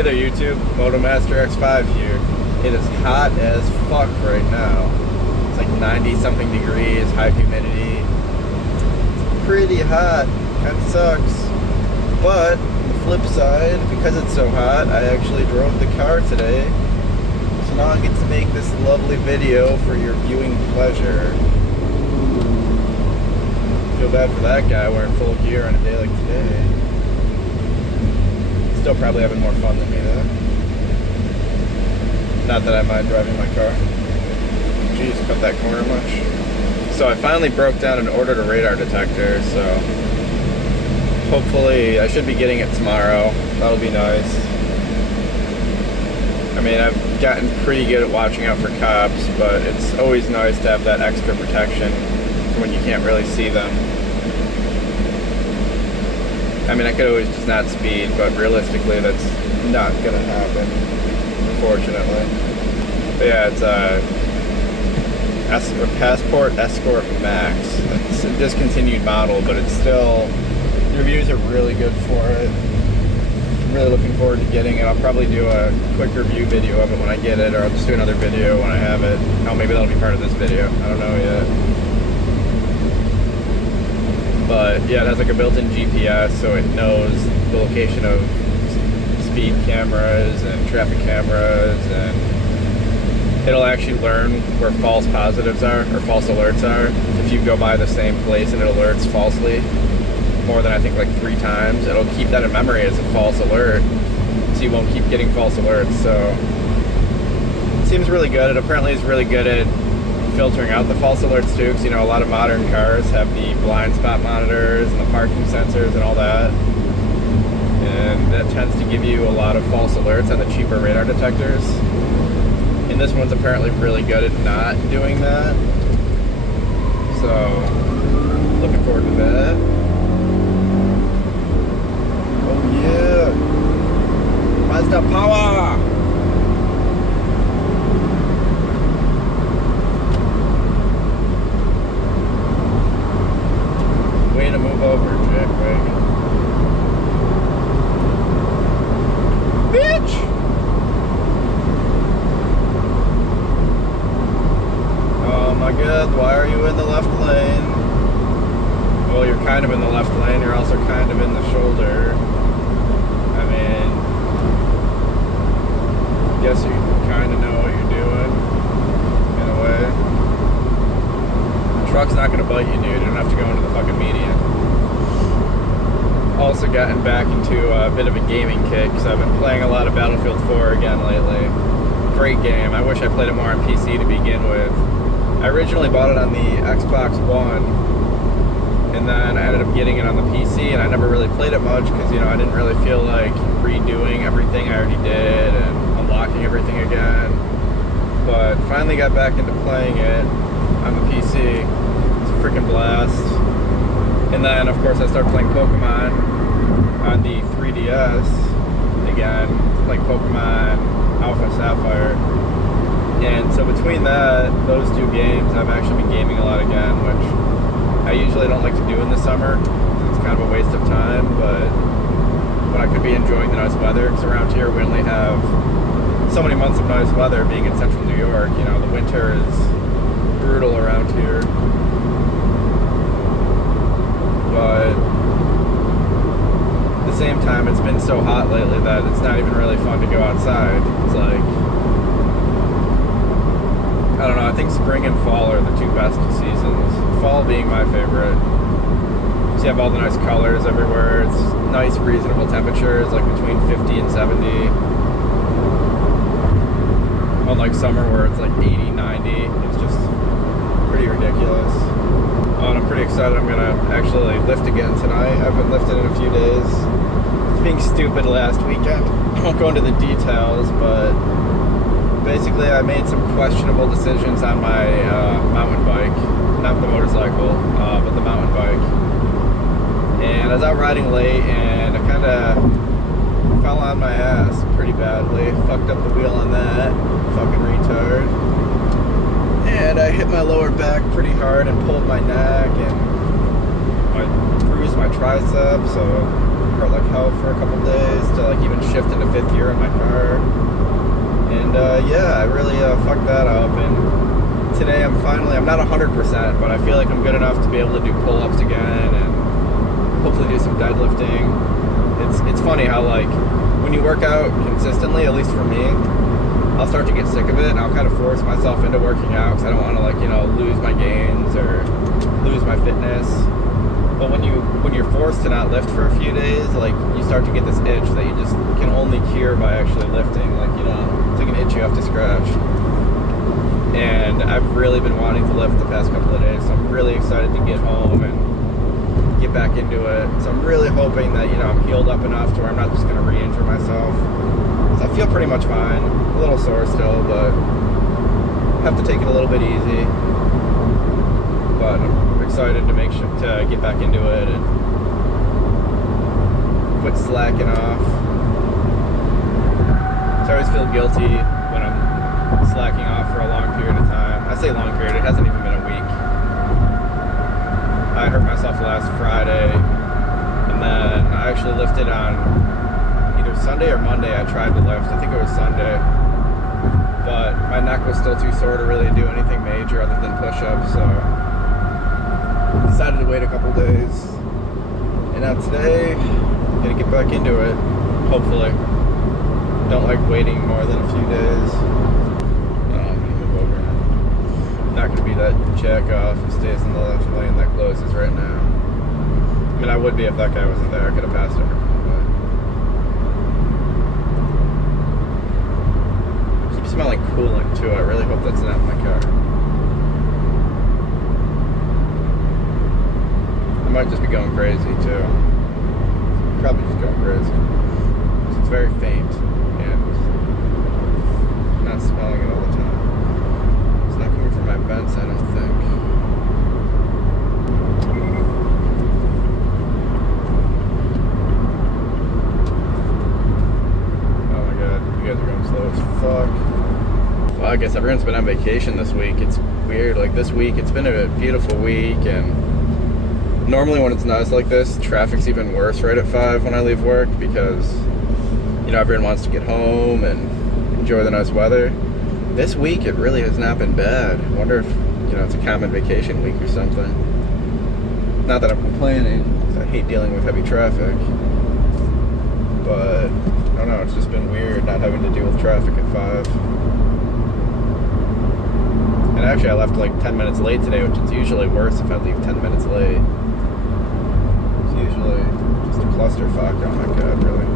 Hey there YouTube, MotoMaster X5 here. It is hot as fuck right now. It's like 90 something degrees, high humidity. It's pretty hot, kinda sucks. But on the flip side, because it's so hot, I actually drove the car today. So now I get to make this lovely video for your viewing pleasure. Feel bad for that guy wearing full gear on a day like today. Still probably having more fun than me though. Not that I mind driving my car. Jeez, cut that corner much. So I finally broke down and ordered a radar detector, so hopefully I should be getting it tomorrow. That'll be nice. I mean, I've gotten pretty good at watching out for cops, but it's always nice to have that extra protection for when you can't really see them. I mean, I could always just not speed, but realistically, that's not gonna happen, unfortunately. But yeah, it's a Passport Escort Max. It's a discontinued model, but it's still, the reviews are really good for it. I'm really looking forward to getting it. I'll probably do a quick review video of it when I get it, or I'll just do another video when I have it. Oh, maybe that'll be part of this video. I don't know yet. But yeah, it has like a built-in GPS, so it knows the location of speed cameras and traffic cameras, and it'll actually learn where false positives are, or false alerts are. If you go by the same place and it alerts falsely, more than I think like 3 times, it'll keep that in memory as a false alert, so you won't keep getting false alerts. So it seems really good. It apparently is really good at filtering out the false alerts too, because you know a lot of modern cars have the blind spot monitors and the parking sensors and all that, and that tends to give you a lot of false alerts on the cheaper radar detectors, and this one's apparently really good at not doing that, so looking forward to that. Oh yeah, Mazda power! Way to move over, Jack Wagon. Bitch! Oh my god, why are you in the left lane? Well, you're kind of in the left lane, you're also kind of in the shoulder. I mean, I guess you kind of know what you're doing, in a way. The truck's not gonna bite you, dude. You don't have to go into the fucking median. Also gotten back into a bit of a gaming kick, so I've been playing a lot of Battlefield 4 again lately. Great game. I wish I played it more on PC to begin with. I originally bought it on the Xbox One, and then I ended up getting it on the PC, and I never really played it much because, you know, I didn't really feel like redoing everything I already did and unlocking everything again. But finally got back into playing it on the PC. It's a freaking blast. And then, of course, I started playing Pokemon on the 3DS again, playing Pokemon Alpha Sapphire. And so between those 2 games, I've actually been gaming a lot again, which I usually don't like to do in the summer. It's kind of a waste of time, but when I could be enjoying the nice weather, because around here we only have so many months of nice weather, being in central New York. You know, the winter is brutal around here. But at the same time, it's been so hot lately that it's not even really fun to go outside. It's like, I don't know, I think spring and fall are the 2 best seasons. Fall being my favorite. So you have all the nice colors everywhere. It's nice, reasonable temperatures, like between 50 and 70. Unlike summer where it's like 80, 90. It's just pretty ridiculous. Oh, and I'm pretty excited. I'm gonna actually lift again tonight. I've been lifting in a few days. It's being stupid last weekend. I won't go into the details, but basically I made some questionable decisions on my mountain bike. Not the motorcycle, but the mountain bike. And I was out riding late, and I kind of fell on my ass pretty badly. Fucked up the wheel on that. Fucking retard. And I hit my lower back pretty hard and pulled my neck and bruised my tricep, so apart like hell for a couple days to like even shift into 5th gear in my car. And yeah, I really fucked that up. And today I'm not 100%, but I feel like I'm good enough to be able to do pull-ups again and hopefully do some deadlifting. It's funny how like when you work out consistently, at least for me, I'll start to get sick of it and I'll kind of force myself into working out because I don't want to like, you know, lose my gains or lose my fitness. But when you're forced to not lift for a few days, like you start to get this itch that you just can only cure by actually lifting. Like, you know, it's like an itch you have to scratch. And I've really been wanting to lift the past couple of days, so I'm really excited to get home and get back into it. So I'm really hoping that, you know, I'm healed up enough to where I'm not just going to re-injure myself. So I feel pretty much fine. A little sore still, but have to take it a little bit easy. But I'm excited to make sure to get back into it and quit slacking off. So I always feel guilty when I'm slacking off for a long period of time. I say long period, it hasn't even been a week. I hurt myself last Friday, and then I actually lifted on either Sunday or Monday. I tried to lift, I think it was Sunday, but my neck was still too sore to really do anything major other than push-ups, so decided to wait a couple days. And now today, I'm gonna get back into it, hopefully. Don't like waiting more than a few days. I'm gonna move over. Not gonna be that jack off who stays in the left lane that closes right now. I mean, I would be if that guy wasn't there. I could have passed him. But keeps smelling coolant too. I really hope that's not in my car. I might just be going crazy too. Probably just going crazy. It's very faint and not smelling it all the time. It's not coming from my vents, I don't think. Oh my god, you guys are going slow as fuck. Well, I guess everyone's been on vacation this week. It's weird, like this week, it's been a beautiful week, and normally when it's nice like this, traffic's even worse right at 5 when I leave work because, you know, everyone wants to get home and enjoy the nice weather. This week, it really has not been bad. I wonder if, you know, it's a common vacation week or something. Not that I'm complaining, because I hate dealing with heavy traffic. But, I don't know, it's just been weird not having to deal with traffic at 5. And actually, I left like 10 minutes late today, which is usually worse if I leave 10 minutes late. Usually just a clusterfuck. Oh my god, really?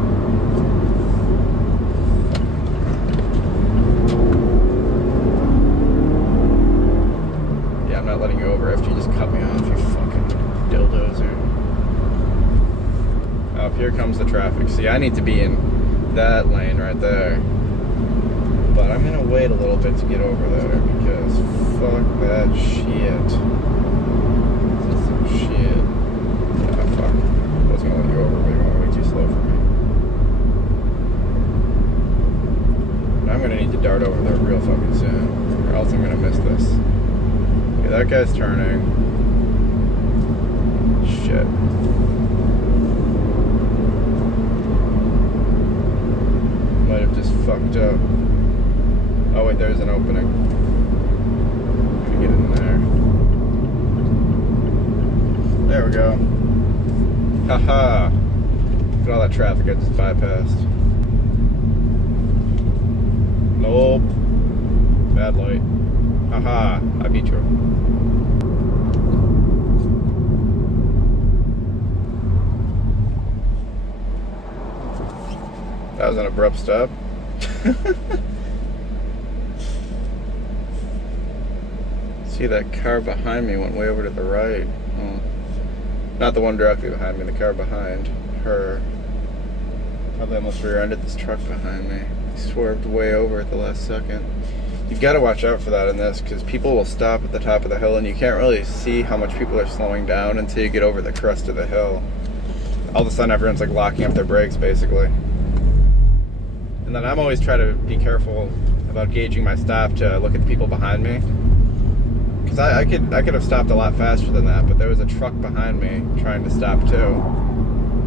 Yeah, I'm not letting you over after you just cut me off, you fucking dildozer. Oh, here comes the traffic. See, I need to be in that lane right there. But I'm gonna wait a little bit to get over there because fuck that shit. This is some shit. Fuck. I was gonna let you over, but you're going way too slow for me. But I'm gonna need to dart over there real fucking soon, or else I'm gonna miss this. Okay, that guy's turning. Shit. Might have just fucked up. Oh wait, there's an opening. I'm gonna get in there. There we go. Haha! Look at all that traffic I just bypassed. Nope. Bad light. Haha! I beat you. That was an abrupt stop. See, that car behind me went way over to the right. Oh. Not the one directly behind me, the car behind her. Probably almost rear-ended this truck behind me. He swerved way over at the last second. You've got to watch out for that in this, because people will stop at the top of the hill and you can't really see how much people are slowing down until you get over the crest of the hill. All of a sudden everyone's like locking up their brakes basically. And then I'm always trying to be careful about gauging my stop to look at the people behind me. Because I could have stopped a lot faster than that, but there was a truck behind me trying to stop too.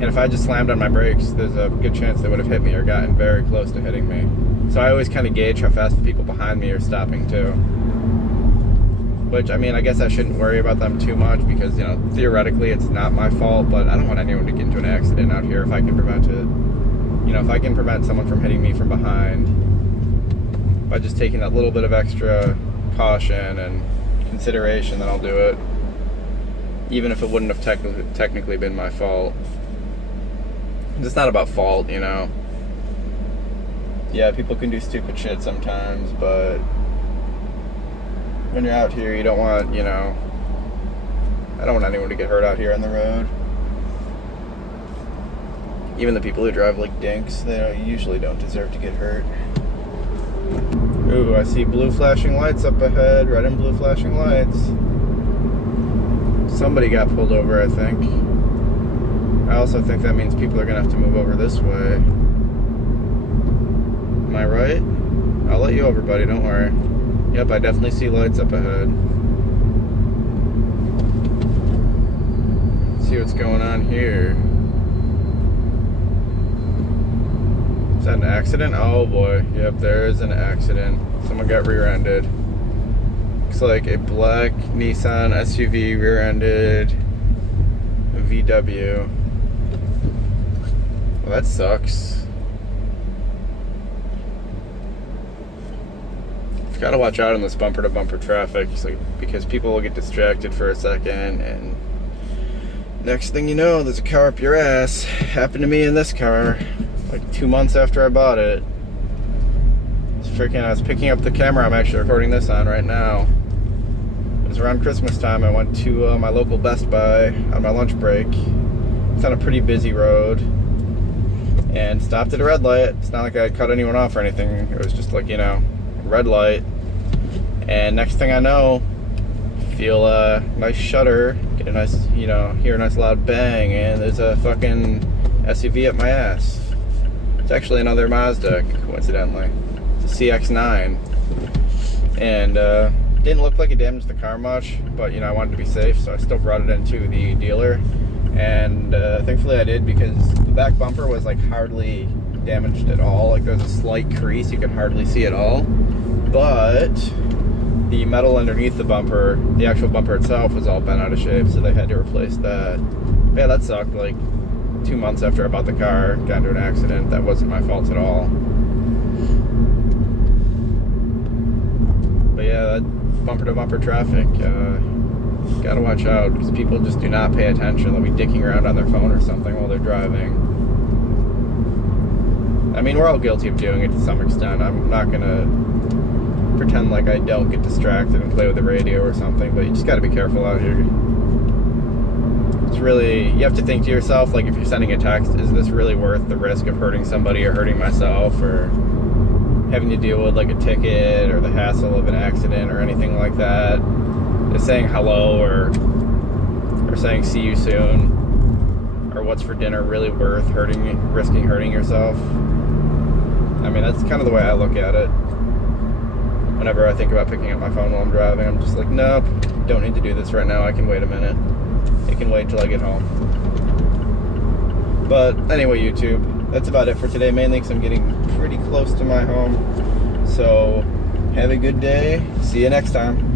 And if I just slammed on my brakes, there's a good chance they would have hit me or gotten very close to hitting me. So I always kind of gauge how fast the people behind me are stopping too. Which, I mean, I guess I shouldn't worry about them too much because, you know, theoretically it's not my fault, but I don't want anyone to get into an accident out here if I can prevent it. You know, if I can prevent someone from hitting me from behind by just taking that little bit of extra caution and consideration, then I'll do it. Even if it wouldn't have technically been my fault. It's not about fault, you know. Yeah, people can do stupid shit sometimes, but when you're out here, you don't want, you know, I don't want anyone to get hurt out here on the road. Even the people who drive like dinks, they usually don't deserve to get hurt. Ooh, I see blue flashing lights up ahead, red and blue flashing lights. Somebody got pulled over, I think. I also think that means people are gonna have to move over this way. Am I right? I'll let you over, buddy, don't worry. Yep, I definitely see lights up ahead. Let's see what's going on here. Is that an accident? Oh boy, yep, there is an accident. Someone got rear-ended. Looks like a black Nissan SUV rear-ended a VW. Well, that sucks. You've got to watch out in this bumper-to-bumper traffic because people will get distracted for a second, and next thing you know, there's a car up your ass. Happened to me in this car like 2 months after I bought it. I was picking up the camera I'm actually recording this on right now. It was around Christmas time. I went to my local Best Buy on my lunch break. It's on a pretty busy road and stopped at a red light. It's not like I cut anyone off or anything. It was just like, you know, red light. And next thing I know, feel a nice shudder, get a nice, you know, hear a nice loud bang, and there's a fucking SUV up my ass. It's actually another Mazda, coincidentally. It's a CX-9. And didn't look like it damaged the car much, but, you know, I wanted to be safe, so I still brought it into the dealer. And thankfully I did, because the back bumper was like hardly damaged at all. Like, there's a slight crease, you could hardly see at all. But the metal underneath the bumper, the actual bumper itself, was all bent out of shape, so they had to replace that. Yeah, that sucked. Like, 2 months after I bought the car, got into an accident. That wasn't my fault at all. But yeah, that bumper-to-bumper traffic, gotta watch out, because people just do not pay attention. They'll be dicking around on their phone or something while they're driving. I mean, we're all guilty of doing it to some extent. I'm not gonna pretend like I don't get distracted and play with the radio or something, but you just gotta be careful out here. It's really, you have to think to yourself, like, if you're sending a text, is this really worth the risk of hurting somebody or hurting myself, or having to deal with like a ticket or the hassle of an accident or anything like that? Is saying hello or saying see you soon or what's for dinner really worth risking hurting yourself? I mean, that's kind of the way I look at it. Whenever I think about picking up my phone while I'm driving, I'm just like, nope, don't need to do this right now. I can wait a minute. It can wait till I get home. But anyway, YouTube, that's about it for today, mainly because I'm getting pretty close to my home. So have a good day. See you next time.